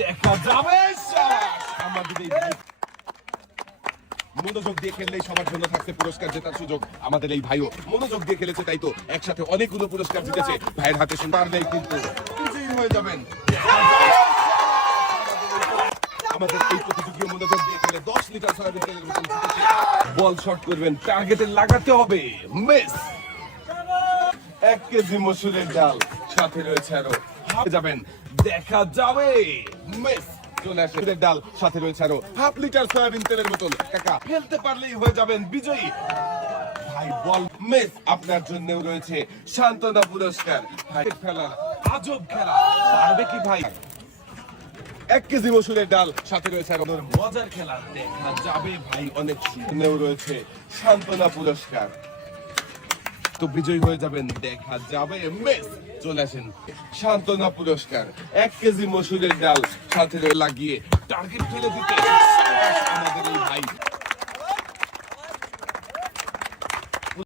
দেখা যাবে। আমাদের এই মনোযোগ দিয়ে খেললেই সবার জন্য থাকছে পুরস্কার জেতার সুযোগ। আমাদের এই ভাইও মনোযোগ দিয়ে খেলেছে, তাই তো একসাথে অনেকগুলো পুরস্কার জিতেছে। ভাইয়ের হাতে পারলেই কিন্তু বিজয়ী হয়ে যাবেন। আমাদের এই প্রতিযোগীও মনোযোগ দিয়ে খেলে 10 লিটার সয়াবিন তেলের বোতল জিতেছে। বল শট করবেন, টার্গেটে লাগাতে হবে, মিস। 1 কেজি মসুরের ডাল, সাথে রয়েছে আরো যাবেন, দেখা যাবে, মিস। চলে আসে ডাল, সাথে রয়েছে আরো হাফ লিটার সয়াবিন তেলের বোতল। কাকা ফেলতে পারলেই হয়ে যাবেন বিজয়ী। ভাই বল মিস। আপনার জন্যও রয়েছে সান্ত্বনা পুরস্কার। ভাই খেলা আজব খেলা, পারবে কি ভাই? 1 কেজি মসুরের ডাল, সাথে রয়েছে আরো মজার খেলা, দেখা যাবে ভাই। অনেক সুন্দর রয়েছে সান্ত্বনা পুরস্কার। তো বিজয়ী হয়ে যাবেন, দেখা যাবে, মিস। চলে আসেন সান্ত্বনা পুরস্কার, 1 কেজি মসুরের ডাল, সাথে লাগিয়ে টার্গেট ফেলে দিতে